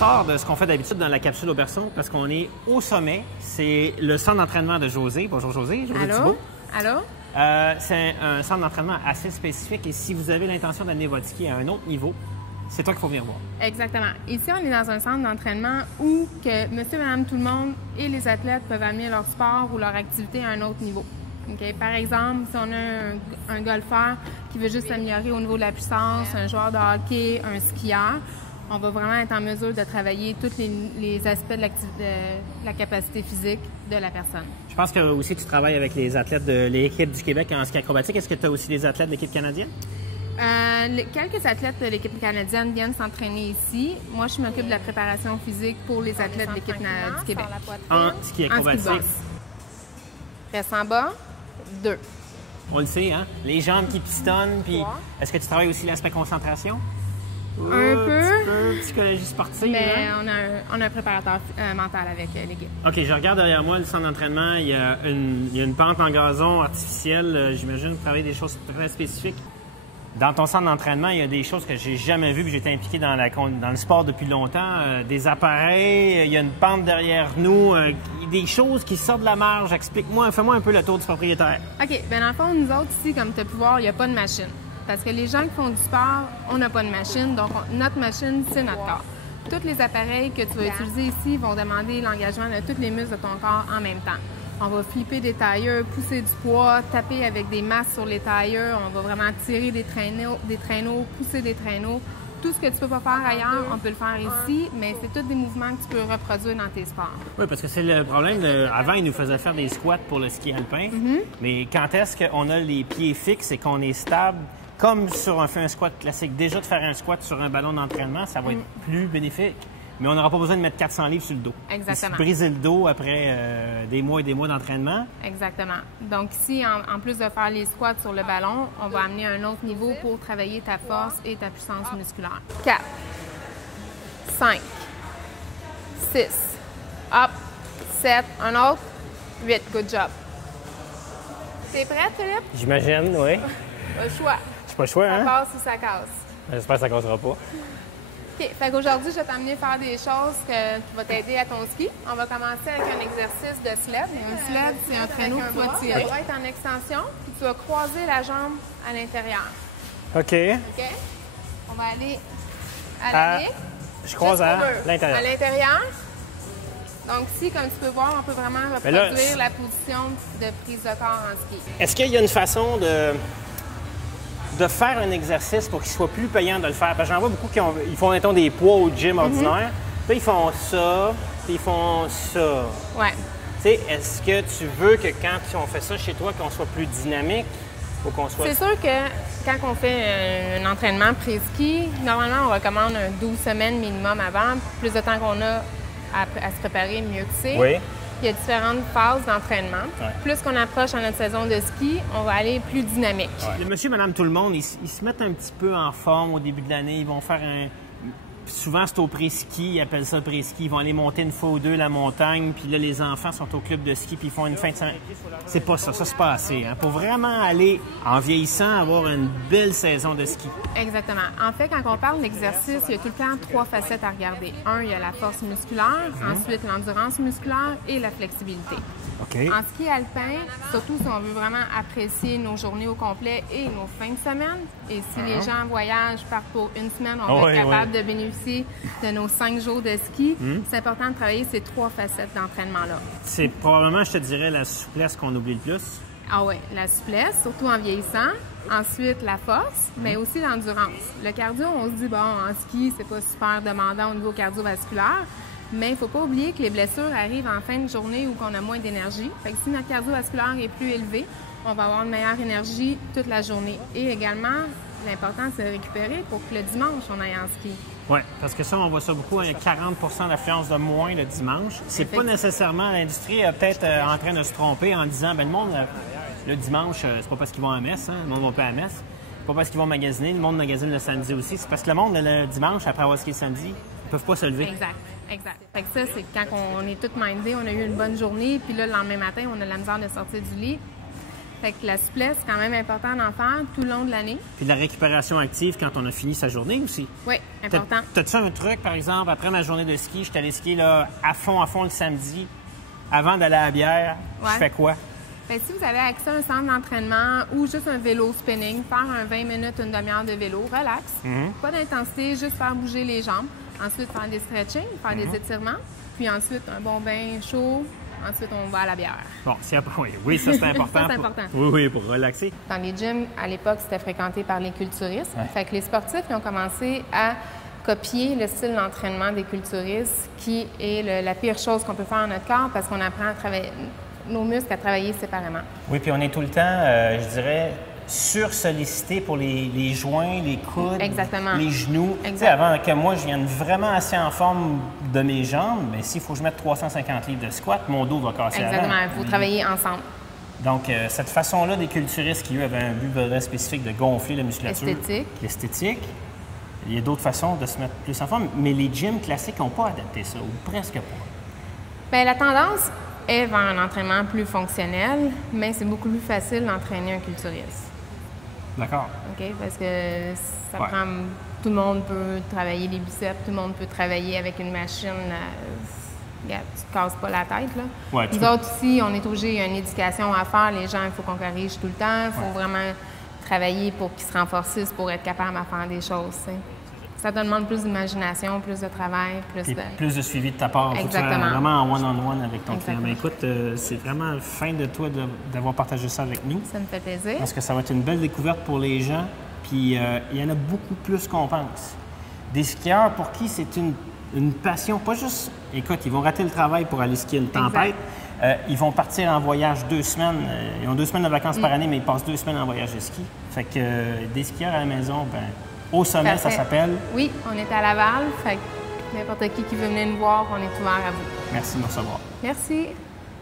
sort de ce qu'on fait d'habitude dans la capsule au berceau parce qu'on est au sommet. C'est le centre d'entraînement de Josée. Bonjour Josée. Josée Thibault. Allô? C'est un centre d'entraînement assez spécifique et si vous avez l'intention d'amener votre ski à un autre niveau, c'est toi qu'il faut venir voir. Exactement. Ici, on est dans un centre d'entraînement où que monsieur, madame, tout le monde et les athlètes peuvent amener leur sport ou leur activité à un autre niveau. Okay? Par exemple, si on a un golfeur qui veut juste s'améliorer au niveau de la puissance, un joueur de hockey, un skieur, on va vraiment être en mesure de travailler tous les aspects de la capacité physique de la personne. Je pense que aussi tu travailles avec les athlètes de l'équipe du Québec en ski acrobatique. Est-ce que tu as aussi des athlètes de l'équipe canadienne? Quelques athlètes de l'équipe canadienne viennent s'entraîner ici. Moi, je m'occupe de la préparation physique pour les athlètes de l'équipe du Québec. En ski acrobatique. Reste en bas, 2. On le sait, hein? Les jambes qui pistonnent, puis est-ce que tu travailles aussi l'aspect concentration? Un peu. Psychologie sportive. Mais hein? on a un préparateur mental avec l'équipe. OK, je regarde derrière moi le centre d'entraînement. Il y a une pente en gazon artificielle. J'imagine que vous travaillez des choses très spécifiques. Dans ton centre d'entraînement, il y a des choses que j'ai jamais vues, puis j'étais impliqué dans le sport depuis longtemps. Des appareils, il y a une pente derrière nous, des choses qui sortent de la marge. Explique-moi, fais-moi un peu le tour du propriétaire. OK, bien dans le fond, nous autres ici, comme tu as pu voir, il n'y a pas de machine. Parce que les gens qui font du sport, on n'a pas de machine, donc notre machine, c'est notre corps. Tous les appareils que tu vas utiliser ici vont demander l'engagement de tous les muscles de ton corps en même temps. On va flipper des tailleurs, pousser du poids, taper avec des masses sur les tailleurs. On va vraiment tirer des traîneaux, pousser des traîneaux. Tout ce que tu peux pas faire ailleurs, on peut le faire ici, mais c'est tous des mouvements que tu peux reproduire dans tes sports. Oui, parce que c'est le problème. Avant, ils nous faisaient faire des squats pour le ski alpin. Mais quand est-ce qu'on a les pieds fixes et qu'on est stable, comme sur un squat classique, déjà de faire un squat sur un ballon d'entraînement, ça va être plus bénéfique. Mais on n'aura pas besoin de mettre 400 livres sur le dos. Exactement. Briser le dos après des mois et des mois d'entraînement. Exactement. Donc ici, en plus de faire les squats sur le ballon, on va amener un autre niveau pour travailler ta force et ta puissance musculaire. 4, 5, 6, hop, 7, un autre, 8. Good job. T'es prête, Philippe? J'imagine, oui. Pas le choix. C'est pas le choix, hein? Ça passe ou ça casse. J'espère que ça cassera pas. OK. Fait qu'aujourd'hui, je vais t'amener faire des choses qui vont t'aider à ton ski. On va commencer avec un exercice de sled. Un sled, c'est un traîneau que tu vas tirer. Ça doit être en extension, puis tu vas croiser la jambe à l'intérieur. OK. OK? On va aller à la ligne. Je croise à l'intérieur. À l'intérieur. Donc ici, comme tu peux voir, on peut vraiment reproduire la position de prise de corps en ski. Est-ce qu'il y a une façon de faire un exercice pour qu'il soit plus payant de le faire? Parce que j'en vois beaucoup qui font, mettons, des poids au gym ordinaire. Puis ils font ça, puis ils font ça. Ouais. Tu sais, est-ce que tu veux que quand on fait ça chez toi, qu'on soit plus dynamique ou qu'on soit... C'est sûr que quand on fait un entraînement pré-ski, normalement, on recommande 12 semaines minimum avant. Plus de temps qu'on a à se préparer, mieux que c'est. Oui. Il y a différentes phases d'entraînement. Ouais. Plus qu'on approche à notre saison de ski, on va aller plus dynamique. Ouais. Le monsieur, madame, tout le monde, ils se mettent un petit peu en forme au début de l'année. Ils vont faire souvent, c'est au pré-ski, ils appellent ça le pré-ski. Ils vont aller monter une fois ou deux la montagne, puis là, les enfants sont au club de ski, puis ils font une fin de semaine. C'est pas ça, c'est pas assez. Hein? Pour vraiment aller, en vieillissant, avoir une belle saison de ski. Exactement. En fait, quand on parle d'exercice, il y a tout le temps 3 facettes à regarder. Un, il y a la force musculaire, ensuite l'endurance musculaire et la flexibilité. Okay. En ski alpin, surtout si on veut vraiment apprécier nos journées au complet et nos fins de semaine, et si les gens voyagent, partent pour une semaine, on va être capable de bénéficier de nos 5 jours de ski, c'est important de travailler ces 3 facettes d'entraînement-là. C'est probablement, je te dirais, la souplesse qu'on oublie le plus. Ah oui, la souplesse, surtout en vieillissant. Ensuite, la force, mais aussi l'endurance. Le cardio, on se dit, bon, en ski, c'est pas super demandant au niveau cardiovasculaire, mais il ne faut pas oublier que les blessures arrivent en fin de journée où on a moins d'énergie. Fait que si notre cardiovasculaire est plus élevé, on va avoir une meilleure énergie toute la journée. Et également, l'important, c'est de récupérer pour que le dimanche, on aille en ski. Oui, parce que ça, on voit ça beaucoup, il y a 40 d'affluence de moins le dimanche. C'est pas nécessairement, l'industrie est peut-être en train de se tromper en disant, ben le monde, le dimanche, c'est pas parce qu'ils vont à la messe, hein, le monde va pas à la messe. C'est pas parce qu'ils vont magasiner, le monde magasine le samedi aussi. C'est parce que le monde, le dimanche, après avoir skié le samedi, ils peuvent pas se lever. Exact. Exact. Fait que ça, c'est quand on est tout mindé, on a eu une bonne journée, puis là, le lendemain matin, on a la misère de sortir du lit. Fait que la souplesse, c'est quand même important d'en faire tout le long de l'année. Puis de la récupération active quand on a fini sa journée aussi. Oui, important. T'as-tu un truc, par exemple, après ma journée de ski, je suis allé skier là, à fond le samedi, avant d'aller à la bière, je fais quoi? Bien, si vous avez accès à un centre d'entraînement ou juste un vélo spinning, faire un 20 minutes, une demi-heure de vélo, relax, pas d'intensité, juste faire bouger les jambes. Ensuite, faire des stretching, faire des étirements, puis ensuite, un bon bain chaud. Ensuite, on va à la bière. Bon, oui, ça c'est important. Ça, c'est important. Oui, pour relaxer. Dans les gyms, à l'époque, c'était fréquenté par les culturistes. Fait que les sportifs ils ont commencé à copier le style d'entraînement des culturistes, qui est la pire chose qu'on peut faire à notre corps parce qu'on apprend à travailler nos muscles à travailler séparément. Oui, puis on est tout le temps, je dirais, sursollicité pour les joints, les coudes, les genoux. Tu sais, avant que moi, je vienne vraiment assez en forme de mes jambes, mais s'il faut que je mette 350 livres de squat, mon dos va casser Exactement, il faut travailler ensemble. Donc, cette façon-là des culturistes qui, eux, avaient un but vraiment spécifique de gonfler la musculature. L'esthétique. Il y a d'autres façons de se mettre plus en forme, mais les gyms classiques n'ont pas adapté ça, ou presque pas. Bien, la tendance est vers un entraînement plus fonctionnel, mais c'est beaucoup plus facile d'entraîner un culturiste. D'accord. OK? Parce que ça prend... Tout le monde peut travailler les biceps, tout le monde peut travailler avec une machine. Tu te casses pas la tête, là. Ouais, nous autres aussi, on est obligé, il y a une éducation à faire. Les gens, il faut qu'on corrige tout le temps. Il faut vraiment travailler pour qu'ils se renforcissent pour être capable de faire des choses, t'sais. Ça te demande plus d'imagination, plus de travail, plus de suivi de ta part. Exactement. Faut vraiment en one-on-one avec ton client. Mais écoute, c'est vraiment fin de toi d'avoir partagé ça avec nous. Ça me fait plaisir. Parce que ça va être une belle découverte pour les gens. Puis il y en a beaucoup plus qu'on pense. Des skieurs pour qui c'est une passion, pas juste... Écoute, ils vont rater le travail pour aller skier une tempête. Ils vont partir en voyage 2 semaines. Ils ont 2 semaines de vacances par année, mais ils passent 2 semaines en voyage de ski. Fait que des skieurs à la maison, ben Au Sommet, ça s'appelle. Oui, on est à Laval. Fait que n'importe qui veut venir nous voir, on est ouvert à vous. Merci de nous recevoir. Merci.